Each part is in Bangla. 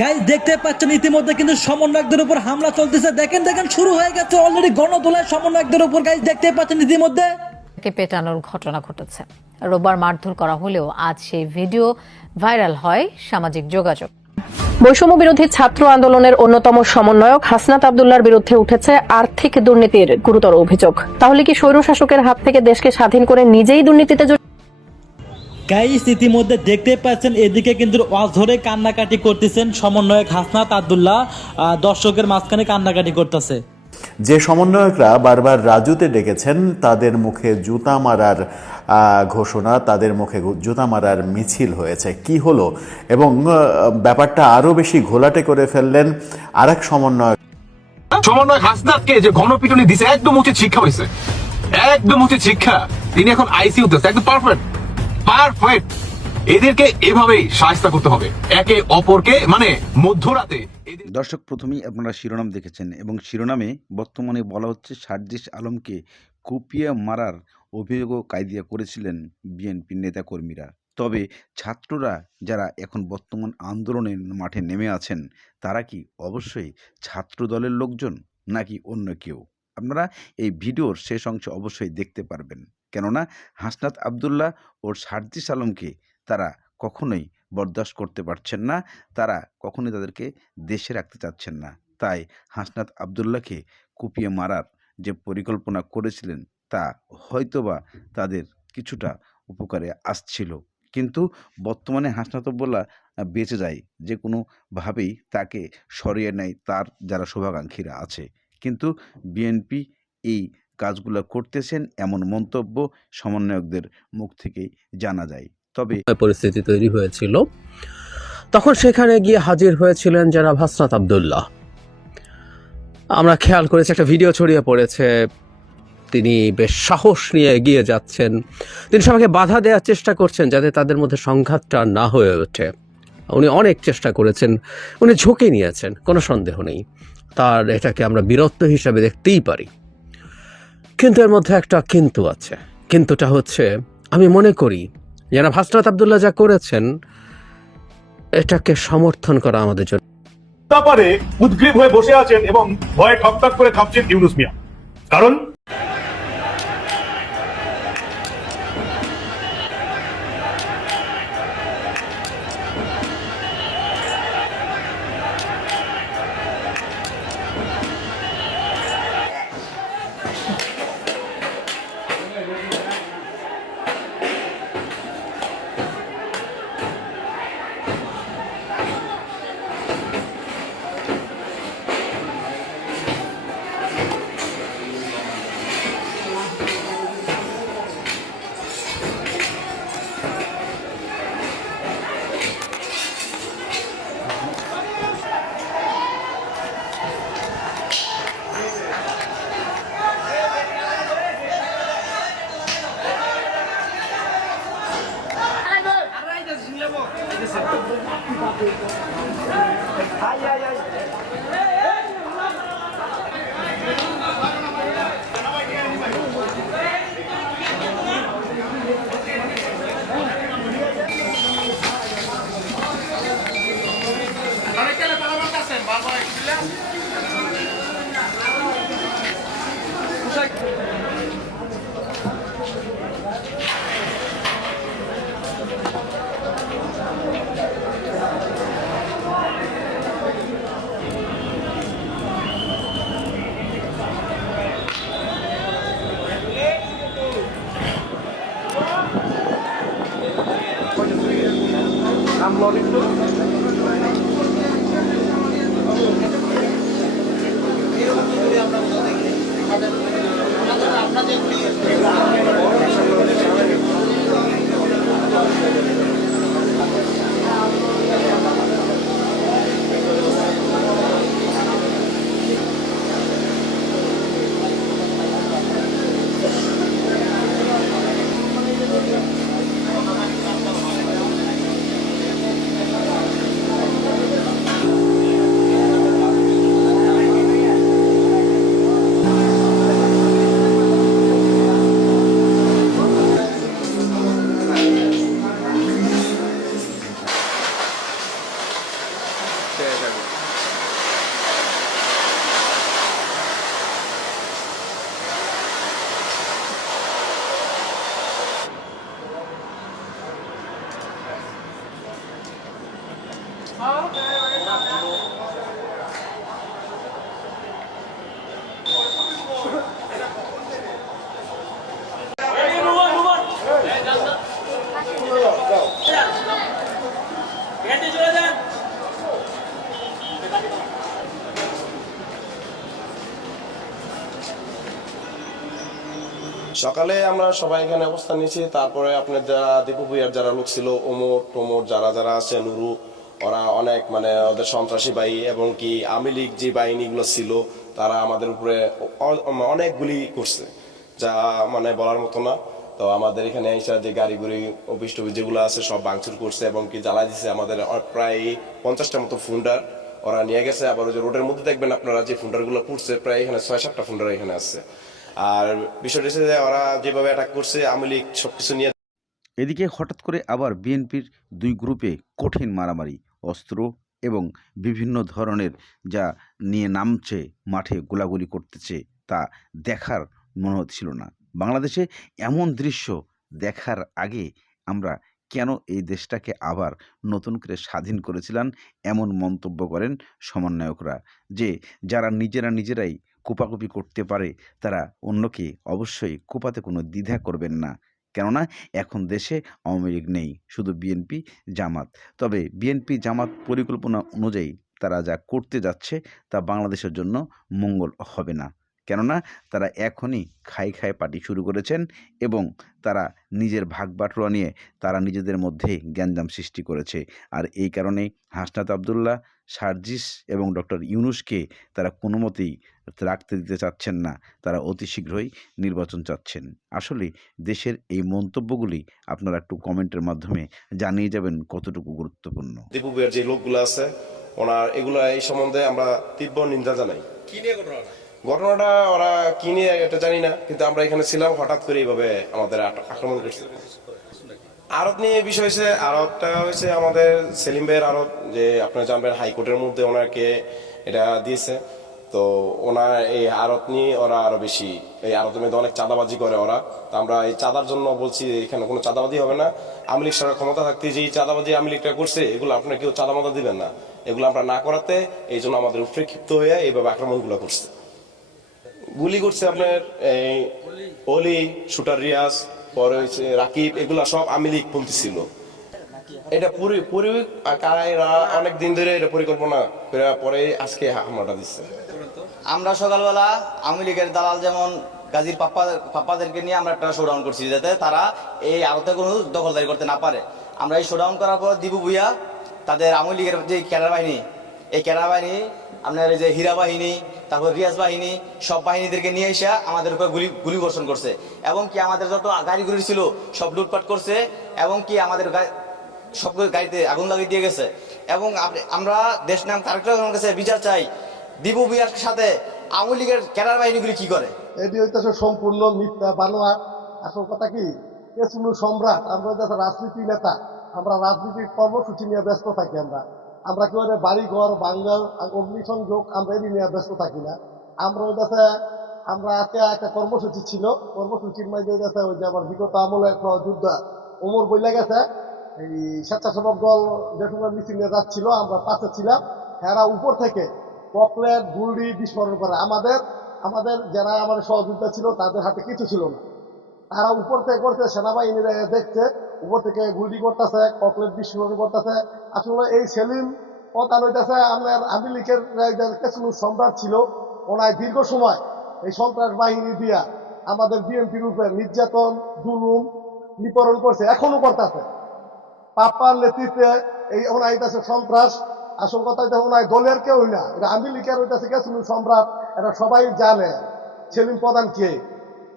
গাইজ দেখতে পাচ্ছেন ইতিমধ্যে কিন্তু সমন্বয়কদের উপর হামলা চলতেছে। দেখেন দেখেন শুরু হয়ে গেছে অলরেডি গণদোলায় সমন্বয়কদের উপর। গাইজ দেখতে পাচ্ছেন ইতিমধ্যে পেটানোর ঘটনা ঘটেছে। রোববার মারধর করা হলেও আজ সেই ভিডিও ভাইরাল হয় সামাজিক যোগাযোগ। বৈষম্য বিরোধী ছাত্র আন্দোলনের অন্যতম সমন্বয়ক হাসনাত আবদুল্লার বিরুদ্ধে উঠেছে আর্থিক দুর্নীতির গুরুতর অভিযোগ। তাহলে কি স্বৈরশাসকের হাত থেকে দেশকে স্বাধীন করে নিজেই দুর্নীতিতে জড়িত? গাইস ইতিমধ্যে দেখতে পাচ্ছেন এদিকে কিন্তু অঝরে কান্নাকাটি করতেছেন সমন্বয়ক হাসনাত আবদুল্লাহ। দর্শকের মাঝখানে কান্নাকাটি করতেছে। যে সমন্বয়করা বারবার রাজুতে ডেকেছেন তাদের মুখে জুতা মারার আহ, ঘোষণা তাদের মুখে জুতা মারার মিছিল হয়েছে। কি হলো? এবং ব্যাপারটা আরও বেশি ঘোলাটে করে ফেললেন আরেক সমন্বয়ক। সমন্বয়ক হাসনাতকে যে ঘনপিটুনি দিছে একদম উচিত শিক্ষা হয়েছে। একদম উচিত শিক্ষা। তিনি এখন আইসিইউতে আছে একদম পারফেক্ট পারফেক্ট। এদেরকে এভাবেই সাহায্য করতে হবে। একে অপরকে মানে মধ্যরাতে দর্শক, প্রথমেই আপনারা শিরোনাম দেখেছেন এবং শিরোনামে বর্তমানে বলা হচ্ছে সার্জিস আলমকে কুপিয়ে মারার অভিযোগও কায়দিয়া করেছিলেন বিএনপি নেতাকর্মীরা। তবে ছাত্ররা যারা এখন বর্তমান আন্দোলনের মাঠে নেমে আছেন, তারা কি অবশ্যই ছাত্র দলের লোকজন নাকি অন্য কেউ? আপনারা এই ভিডিওর শেষ অংশ অবশ্যই দেখতে পারবেন। কেননা হাসনাত আবদুল্লাহ ও সার্জিস আলমকে তারা কখনোই বরদাস্ত করতে পারছেন না তারা কখনোই তাদেরকে দেশে রাখতে চাচ্ছেন না। তাই হাসনাত আবদুল্লাহকে কুপিয়ে মারার যে পরিকল্পনা করেছিলেন তা হয়তোবা তাদের কিছুটা উপকারে আসছিল। কিন্তু বর্তমানে হাসনাত আবদুল্লাহ আহ, বেঁচে যায় যে কোনোভাবেই তাকে সরিয়ে নেয় তার যারা শুভাকাঙ্ক্ষীরা আছে। কিন্তু বিএনপি এই কাজগুলো করতেছেন এমন মন্তব্য সমন্বয়কদের মুখ থেকেই জানা যায়। তবে পরিস্থিতি তৈরি হয়েছিল। তখন সেখানে গিয়ে হাজির হয়েছিলেন যারা ভাসনাত আবদুল্লাহ। আমরা খেয়াল করেছি, একটা ভিডিও ছড়িয়ে পড়েছে। তিনি বেশ সাহস নিয়ে এগিয়ে যাচ্ছেন। তিনি সবাইকে বাধা দেওয়ার চেষ্টা করছেন যাতে তাদের মধ্যে সংঘাতটা না হয়ে ওঠে। উনি অনেক চেষ্টা করেছেন, উনি ঝুঁকি নিয়েছেন, কোনো সন্দেহ নেই। তার এটাকে আমরা বীরত্ব হিসাবে দেখতেই পারি। কিন্তু এর মধ্যে একটা কিন্তু আছে। কিন্তুটা হচ্ছে, আমি মনে করি, যারা ভাসরাত আবদুল্লাহ যা করেছেন, এটাকে সমর্থন করা আমাদের জন্য। ব্যাপারে উদ্গ্রীব হয়ে বসে আছেন এবং ভয়ে ঠকঠক করে কাঁপছেন ইউনুস মিয়া। কারণ সকালে আমরা সবাই এখানে অবস্থান নিয়েছি। তারপরে আপনার যারা দীপু ভুইয়ার যারা লোক ছিল, ওমর, টোমর, যারা যারা আছে, নুরু ওরা অনেক মানে ওদের সন্ত্রাসী বাহিনী এবং কি আওয়ামী লীগ যে বাহিনীগুলো ছিল, তারা আমাদের উপরে অনেকগুলি করছে, যা মানে বলার মতো না। তো আমাদের এখানে এসে যে গাড়ি গুড়ি অফিস টফিস যেগুলো আছে সব ভাঙচুর করছে এবং কি জ্বালাই দিছে আমাদের প্রায় পঞ্চাশটা মতো ফুন্ডার ওরা নিয়ে গেছে। আবার ওই যে রোডের মধ্যে দেখবেন আপনারা যে ফুন্ডারগুলো পড়ছে, প্রায় এখানে ছয় সাতটা ফুন্ডার এখানে আছে। আর বিষয়টা হচ্ছে যে ওরা যেভাবে অ্যাটাক করছে, আওয়ামী লীগ সবকিছু নিয়ে এদিকে হঠাৎ করে আবার বিএনপির দুই গ্রুপে কঠিন মারামারি। অস্ত্র এবং বিভিন্ন ধরনের যা নিয়ে নামছে, মাঠে গোলাগুলি করতেছে, তা দেখার মনে হচ্ছিল না। বাংলাদেশে এমন দৃশ্য দেখার আগে আমরা কেন এই দেশটাকে আবার নতুন করে স্বাধীন করেছিলাম এমন মন্তব্য করেন সমন্বয়করা, যে যারা নিজেরা নিজেরাই কোপাকুপি করতে পারে, তারা অন্যকে অবশ্যই কোপাতে কোনো দ্বিধা করবেন না। কেননা এখন দেশে আওয়ামী লীগ নেই, শুধু বিএনপি জামাত। তবে বিএনপি জামাত পরিকল্পনা অনুযায়ী তারা যা করতে যাচ্ছে তা বাংলাদেশের জন্য মঙ্গল হবে না। কেননা তারা এখনই খাই খাই পার্টি শুরু করেছেন এবং তারা নিজের ভাগ বাটোয়া নিয়ে তারা নিজেদের মধ্যে গ্যাঞ্জাম সৃষ্টি করেছে। আর এই কারণেই হাসনাত আবদুল্লাহ, সার্জিস এবং ডক্টর ইউনুসকে তারা কোনো মতেই রাখতে দিতে চাচ্ছেন না তারা অতি শীঘ্রই নির্বাচন চাচ্ছেন। আসলে দেশের এই মন্তব্যগুলি আপনারা একটু কমেন্টের মাধ্যমে জানিয়ে যাবেন কতটুকু গুরুত্বপূর্ণ। দীপু ভুইয়ার যে লোকগুলো আছে ওনার এগুলো এই সম্বন্ধে আমরা তীব্র নিন্দা জানাই। ঘটনাটা ওরা কি নিয়ে এটা জানি না কিন্তু আমরা এখানে ছিলাম হঠাৎ করে এইভাবে আমাদের আক্রমণ করছে। আরত নিয়ে বিষয় হয়েছে আরতটা হয়েছে আমাদের সেলিম ভাইয়ের আরত যে আপনারা জানবেন হাইকোর্টের মধ্যে ওনাকে এটা দিয়েছে। তো ওনার এই আরত নিয়ে ওরা আরও বেশি, এই আরতের মধ্যে অনেক চাঁদাবাজি করে ওরা। তো আমরা এই চাঁদার জন্য বলছি, এখানে কোনো চাঁদাবাজি হবে না। আওয়ামী লীগ সরকার ক্ষমতা থাকতে যে এই চাঁদাবাজি আওয়ামী লীগটা করছে, এগুলো আপনারা কেউ চাঁদা মাদা দিবেন না। এগুলো আমরা না করাতে এই জন্য আমাদের উপরে ক্ষিপ্ত হয়ে এইভাবে আক্রমণগুলো করছে। গুলি করছে আপনার এই অলি, শুটার রিয়াজ, পরে হচ্ছে রাকিব, এগুলা সব আওয়ামী পন্থী ছিল এটা পুরি পুরি কারা এরা অনেক দিন ধরে এটা পরিকল্পনা করে পরে আজকে হামলাটা দিচ্ছে। আমরা সকালবেলা আওয়ামী লীগের দালাল যেমন গাজীর পাপ্পা পাপ্পাদেরকে নিয়ে আমরা একটা শোডাউন করছি যাতে তারা এই আড়তে কোনো দখলদারি করতে না পারে। আমরা এই শোডাউন করার পর দিবু ভুইয়া, তাদের আওয়ামী লীগের যে ক্যাডার বাহিনী, এই ক্যাডার বাহিনী, আপনার এই যে হীরা বাহিনী, তারপর রিয়াজ বাহিনী, সব বাহিনীদেরকে নিয়ে এসে আমাদের উপর গুলি গুলি বর্ষণ করছে। এবং কি আমাদের যত গাড়িগুলি ছিল, সব লুটপাট করছে এবং কি আমাদের সব গাড়িতে আগুন লাগিয়ে দিয়ে গেছে। এবং আমরা দেশ নাম তারেক কাছে বিচার চাই দিবু বিয়ার সাথে আওয়ামী লীগের ক্যাডার বাহিনীগুলি কি করে? এটি হইতেছে সম্পূর্ণ মিথ্যা বানোয়া আসল কথা কি? পেছুনু সম্রাট, আমরা হইতেছে রাজনীতি নেতা, আমরা রাজনীতির কর্মসূচি নিয়ে ব্যস্ত থাকি আমরা। আমরা কেউ বাড়ি ঘর বাঙ্গাল, অগ্নিসংযোগ, আমরা এটি নিয়ে ব্যস্ত থাকি না। আমরা হইতেছে, আমরা আজকে একটা কর্মসূচি ছিল। কর্মসূচির মধ্যে হইতেছে ওই যে আমার বিগত আমলে একটা যুদ্ধ। ওমর বইলা গেছে, এই স্বেচ্ছাসেবক দল যে সময় মিছিল নিয়ে যাচ্ছিল, আমরা পাশে ছিলাম। এরা উপর থেকে পকলেট গুলডি বিস্ফোরণ করে। আমাদের আমাদের যারা আমাদের সহযোগিতা ছিল, তাদের হাতে কিছু ছিল না। তারা উপর থেকে করছে, সেনাবাহিনীরা দেখছে, উপর থেকে গুলি করতেছে ককলেট বিস্ফোরণ করতেছে। আসলে এই সেলিম প্রধান হইতেছে আপনার আওয়ামী লীগের সম্রাট ছিল, ওনার দীর্ঘ সময় এই সন্ত্রাস বাহিনী দিয়া আমাদের বিএনপির উপরে নির্যাতন, জুলুম নিপরণ করছে, এখনও করতেছে। পাপ্পার নেতৃত্বে এই ওনার সন্ত্রাস আসল কথা হইতে ওনার দলের কেউ না। এটা আওয়ামী লীগের হইতেছে কিছু সম্রাট। এটা সবাই জানে। সেলিম প্রধান কে?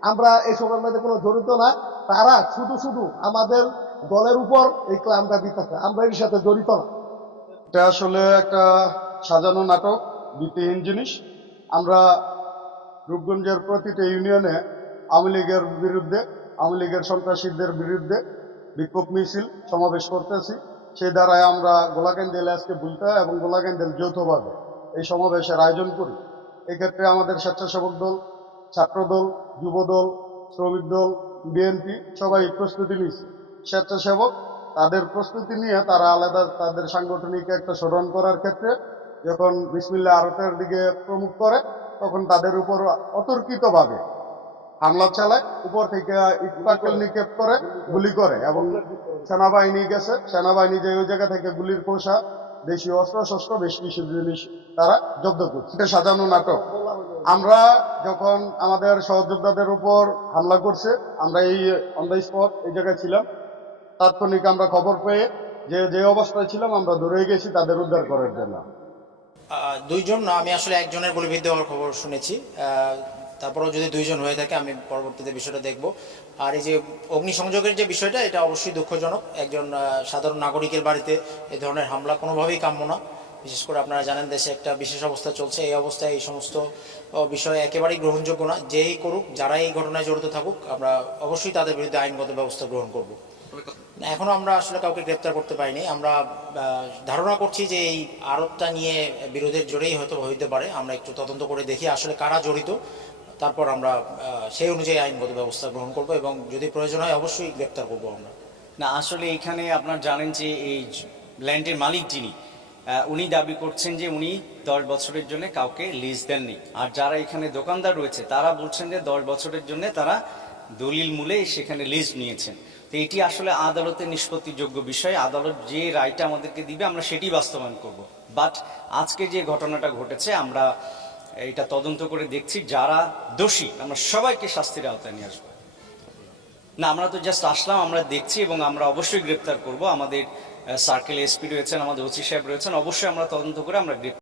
আমরা এসবের মধ্যে কোনো জড়িত না। তারা শুধু শুধু আমাদের দলের উপর এই ক্লামটা দিতেছে। আমরা এর সাথে জড়িত না। এটা আসলে একটা সাজানো নাটক ভিত্তিহীন জিনিস। আমরা রূপগঞ্জের প্রতিটা ইউনিয়নে আওয়ামী লীগের বিরুদ্ধে, আওয়ামী লীগের সন্ত্রাসীদের বিরুদ্ধে বিক্ষোভ মিছিল সমাবেশ করতেছি। সেই দ্বারাই আমরা গোলাকেন্দ্রেল আজকে বুলতা এবং গোলাকেন্দ্রেল যৌথভাবে এই সমাবেশের আয়োজন করি। এক্ষেত্রে আমাদের স্বেচ্ছাসেবক দল, ছাত্রদল, যুবদল, শ্রমিক দল, বিএনপি সবাই প্রস্তুতি নিয়েছে। স্বেচ্ছাসেবক তাদের প্রস্তুতি নিয়ে তারা আলাদা তাদের সাংগঠনিক একটা স্মরণ করার ক্ষেত্রে যখন বিসমিল্লা আরতের দিকে প্রমুখ করে, তখন তাদের উপর অতর্কিতভাবে হামলা চালায়, উপর থেকে ইটপাটকেল নিক্ষেপ করে, গুলি করে এবং সেনাবাহিনী গেছে। সেনাবাহিনী যে ওই জায়গা থেকে গুলির পোষা দেশীয় অস্ত্র শস্ত্র বেশ কিছু জিনিস তারা জব্দ করছে। সাজানো নাটক। আমরা যখন আমাদের সহযোদ্ধাদের উপর হামলা করছে, আমরা এই অন দ্য স্পট এই জায়গায় ছিলাম। তাৎক্ষণিক আমরা খবর পেয়ে যে যে অবস্থায় ছিলাম, আমরা দৌড়ে গেছি তাদের উদ্ধার করার জন্য। দুইজন, আমি আসলে একজনের গুলিবিদ্ধ হওয়ার খবর শুনেছি। তারপরেও যদি দুইজন হয়ে থাকে আমি পরবর্তীতে বিষয়টা দেখব। আর এই যে অগ্নিসংযোগের যে বিষয়টা এটা অবশ্যই দুঃখজনক। একজন সাধারণ নাগরিকের বাড়িতে এ ধরনের হামলা কোনোভাবেই কাম্য না। বিশেষ করে আপনারা জানেন দেশে একটা বিশেষ অবস্থা চলছে। এই অবস্থায় এই সমস্ত বিষয় একেবারেই গ্রহণযোগ্য না। যেই করুক যারা এই ঘটনায় জড়িত থাকুক আমরা অবশ্যই তাদের বিরুদ্ধে আইনগত ব্যবস্থা গ্রহণ করব। না, এখনও আমরা আসলে কাউকে গ্রেপ্তার করতে পারিনি। আমরা ধারণা করছি যে এই আরোপটা নিয়ে বিরোধের জোরেই হয়তো হইতে পারে। আমরা একটু তদন্ত করে দেখি আসলে কারা জড়িত। তারপর আমরা সেই অনুযায়ী আইনগত ব্যবস্থা গ্রহণ করব এবং যদি প্রয়োজন হয় অবশ্যই গ্রেপ্তার করব আমরা। না, আসলে এখানে আপনার জানেন যে এই ল্যান্ডের মালিক যিনি উনি দাবি করছেন যে উনি দশ বছরের জন্য কাউকে লিজ দেননি। আর যারা এখানে দোকানদার রয়েছে, তারা বলছেন যে দশ বছরের জন্য তারা দলিল মূলে সেখানে লিজ নিয়েছেন। তো এটি আসলে আদালতের নিষ্পত্তিযোগ্য বিষয়। আদালত যে রায়টা আমাদেরকে দিবে, আমরা সেটি বাস্তবায়ন করব। বাট আজকে যে ঘটনাটা ঘটেছে, আমরা এটা তদন্ত করে দেখছি যারা দোষী। আমরা সবাইকে শাস্তির আওতায় নিয়ে আসব। না, আমরা তো জাস্ট আসলাম, আমরা দেখছি এবং আমরা অবশ্যই গ্রেপ্তার করব। আমাদের সার্কেল এসপি রয়েছেন, আমাদের ওসি সাহেব রয়েছেন, অবশ্যই আমরা তদন্ত করে আমরা গ্রেপ্তার